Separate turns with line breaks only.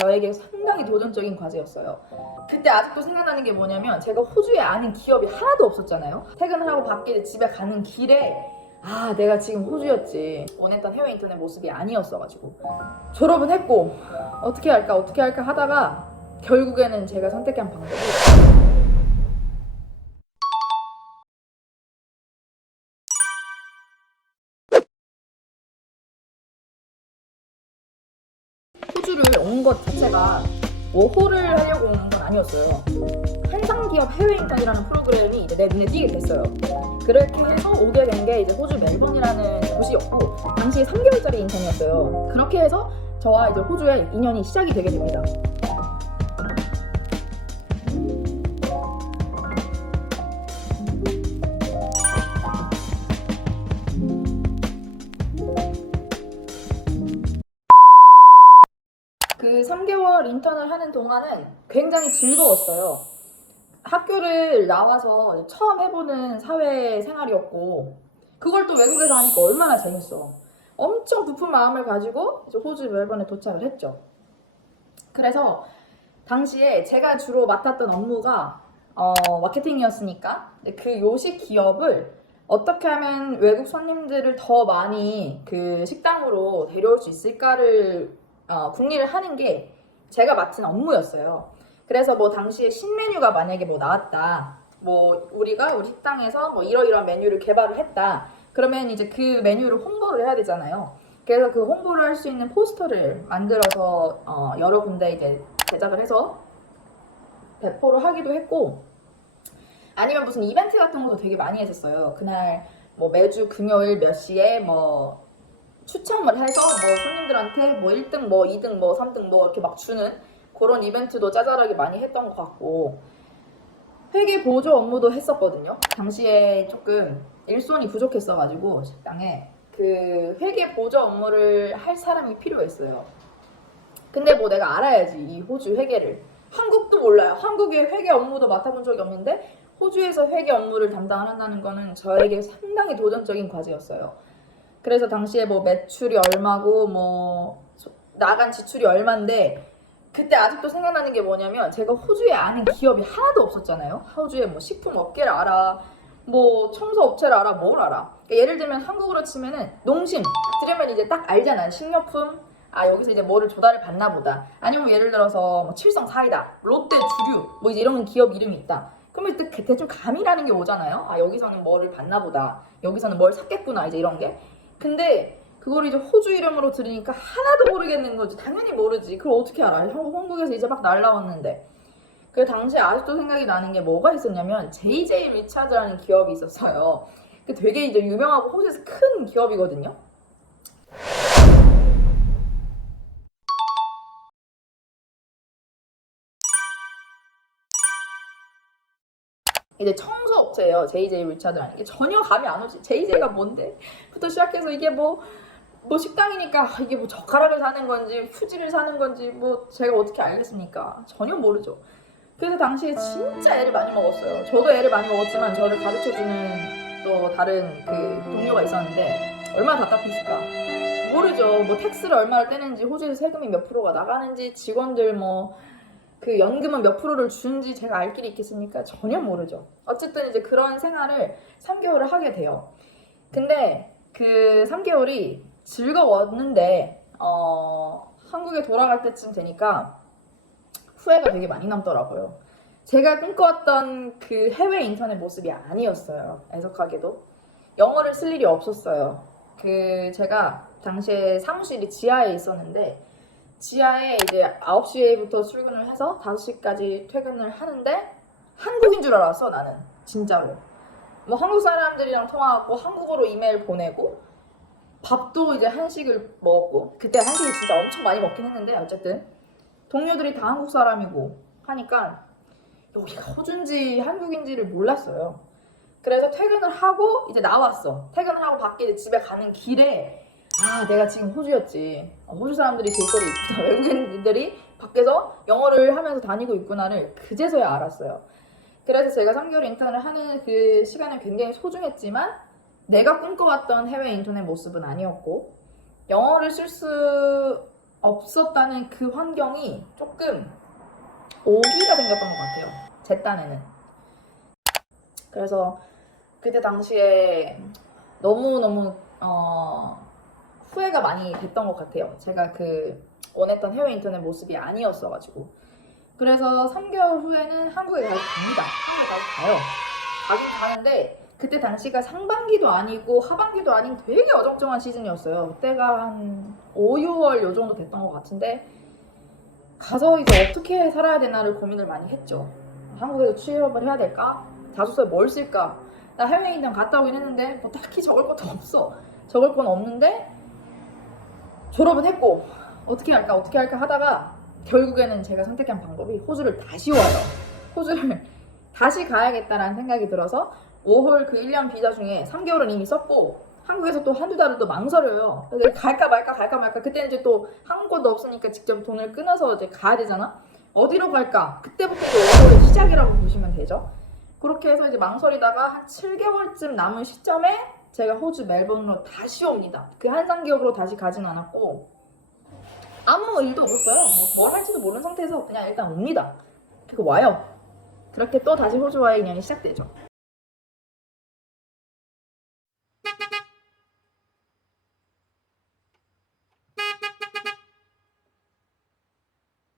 저에게 상당히 도전적인 과제였어요. 그때 아직도 생각나는 게 뭐냐면 제가 호주에 아는 기업이 하나도 없었잖아요. 퇴근을 하고 밖에 집에 가는 길에 아 내가 지금 호주였지 원했던 해외 인터넷 모습이 아니었어가지고 졸업은 했고 어떻게 할까 어떻게 할까 하다가 결국에는 제가 선택한 방법이 온 것 자체가 워홀을 하려고 온 건 아니었어요. 한상기업 해외 인턴이라는 프로그램이 이제 내 눈에 띄게 됐어요. 그렇게 해서 오게 된 게 이제 호주 멜번이라는 도시였고 당시 3개월짜리 인턴이었어요. 그렇게 해서 저와 이제 호주의 인연이 시작이 되게 됩니다. 3개월 인턴을 하는 동안은 굉장히 즐거웠어요. 학교를 나와서 처음 해보는 사회 생활이었고, 그걸 또 외국에서 하니까 얼마나 재밌어. 엄청 부푼 마음을 가지고 호주 멜번에 도착을 했죠. 그래서 당시에 제가 주로 맡았던 업무가 어, 마케팅이었으니까 그 요식 기업을 어떻게 하면 외국 손님들을 더 많이 그 식당으로 데려올 수 있을까를 어, 궁리를 하는 게 제가 맡은 업무였어요. 그래서 뭐 당시에 신메뉴가 만약에 뭐 나왔다. 뭐 우리가 우리 식당에서 뭐 이러이러한 메뉴를 개발을 했다. 그러면 이제 그 메뉴를 홍보를 해야 되잖아요. 그래서 그 홍보를 할 수 있는 포스터를 만들어서 어, 여러 군데 이제 제작을 해서 배포를 하기도 했고 아니면 무슨 이벤트 같은 것도 되게 많이 했었어요. 그날 뭐 매주 금요일 몇 시에 뭐 추첨을 해서 뭐 손님들한테 뭐 1등 뭐 2등 뭐 3등 뭐 이렇게 막 주는 그런 이벤트도 짜잘하게 많이 했던 것 같고 회계 보조 업무도 했었거든요. 당시에 조금 일손이 부족했어가지고 식당에 그 회계 보조 업무를 할 사람이 필요했어요. 근데 뭐 내가 알아야지 이 호주 회계를 한국도 몰라요. 한국의 회계 업무도 맡아본 적이 없는데 호주에서 회계 업무를 담당을 한다는 거는 저에게 상당히 도전적인 과제였어요. 그래서 당시에 뭐 매출이 얼마고 뭐 소- 나간 지출이 얼마인데 그때 아직도 생각나는 게 뭐냐면 제가 호주에 아는 기업이 하나도 없었잖아요. 호주에 뭐 식품 업계를 알아, 뭐 청소 업체를 알아, 뭘 알아. 그러니까 예를 들면 한국으로 치면은 농심 들으면 이제 딱 알잖아. 식료품. 아 여기서 이제 뭐를 조달을 받나 보다. 아니면 예를 들어서 뭐 칠성 사이다, 롯데 주류, 뭐 이제 이런 기업 이름이 있다. 그러면 대충 감이라는 게 오잖아요. 아 여기서는 뭐를 받나 보다. 여기서는 뭘 샀겠구나 이제 이런 게. 근데 그걸 이제 호주 이름으로 들으니까 하나도 모르겠는 거지. 당연히 모르지. 그걸 어떻게 알아? 한- 한국에서 이제 막 날라왔는데. 그 당시에 아직도 생각이 나는 게 뭐가 있었냐면 JJ 리차드라는 기업이 있었어요. 그 되게 이제 유명하고 호주에서 큰 기업이거든요. 이제 청소업체예요. JJ 리차드라는 게 전혀 감이 안 오지. JJ가 뭔데? 부터 시작해서 이게 뭐 뭐 식당이니까 아, 이게 뭐 젓가락을 사는 건지 휴지를 사는 건지 뭐 제가 어떻게 알겠습니까? 전혀 모르죠. 그래서 당시에 진짜 애를 많이 먹었어요. 저도 애를 많이 먹었지만 저를 가르쳐주는 또 다른 그 동료가 있었는데 얼마나 답답했을까? 모르죠. 뭐 텍스를 얼마를 떼는지 호주에서 세금이 몇 프로가 나가는지 직원들 뭐 그 연금은 몇 프로를 주는지 제가 알 길이 있겠습니까? 전혀 모르죠. 어쨌든 이제 그런 생활을 3개월을 하게 돼요. 근데 그 3개월이 즐거웠는데 어, 한국에 돌아갈 때쯤 되니까 후회가 되게 많이 남더라고요. 제가 꿈꿔왔던 그 해외 인터넷 모습이 아니었어요. 애석하게도 영어를 쓸 일이 없었어요. 그 제가 당시에 사무실이 지하에 있었는데 지하에 이제 9시부터 출근을 해서 5시까지 퇴근을 하는데 한국인 줄 알았어 나는 진짜로 뭐 한국 사람들이랑 통화하고 한국어로 이메일 보내고 밥도 이제 한식을 먹었고 그때 한식을 진짜 엄청 많이 먹긴 했는데 어쨌든 동료들이 다 한국 사람이고 하니까 여기가 호주인지 한국인지를 몰랐어요. 그래서 퇴근을 하고 이제 나왔어. 퇴근을 하고 밖에 집에 가는 길에 아 내가 지금 호주였지. 어, 호주 사람들이 길거리 있구나. 외국인들이 밖에서 영어를 하면서 다니고 있구나를 그제서야 알았어요. 그래서 제가 3개월 인턴을 하는 그 시간은 굉장히 소중했지만 내가 꿈꿔왔던 해외 인턴의 모습은 아니었고 영어를 쓸 수 없었다는 그 환경이 조금 오기가 생겼던 것 같아요. 제 딴에는. 그래서 그때 당시에 너무너무 어, 후회가 많이 됐던 것 같아요. 제가 그 원했던 해외 인터넷 모습이 아니었어가지고. 그래서 3개월 후에는 한국에 다시 갑니다. 한국에 다시 가요. 가긴 가는데 그때 당시가 상반기도 아니고 하반기도 아닌 되게 어정쩡한 시즌이었어요. 그때가 한 5, 6월 요 정도 됐던 것 같은데 가서 이제 어떻게 살아야 되나를 고민을 많이 했죠. 한국에서 취업을 해야 될까? 자소서에 뭘 쓸까? 나 해외 인턴 갔다 오긴 했는데 뭐 딱히 적을 것도 없어. 적을 건 없는데 졸업은 했고 어떻게 할까 어떻게 할까 하다가 결국에는 제가 선택한 방법이 호주를 다시 와요. 호주를 다시 가야겠다라는 생각이 들어서 5월 그 1년 비자 중에 3개월은 이미 썼고 한국에서 또 한두 달을 또 망설여요. 갈까 말까 갈까 말까 그때는 이제 또 항공권도 없으니까 직접 돈을 끊어서 이제 가야 되잖아. 어디로 갈까? 그때부터 또 5월의 시작이라고 보시면 되죠. 그렇게 해서 이제 망설이다가 한 7개월쯤 남은 시점에 제가 호주 멜번으로 다시 옵니다. 그 한상 기업으로 다시 가진 않았고 아무 일도 없었어요. 뭐 뭘 할지도 모르는 상태에서 그냥 일단 옵니다. 그리고 와요. 그렇게 또 다시 호주와의 인연이 시작되죠.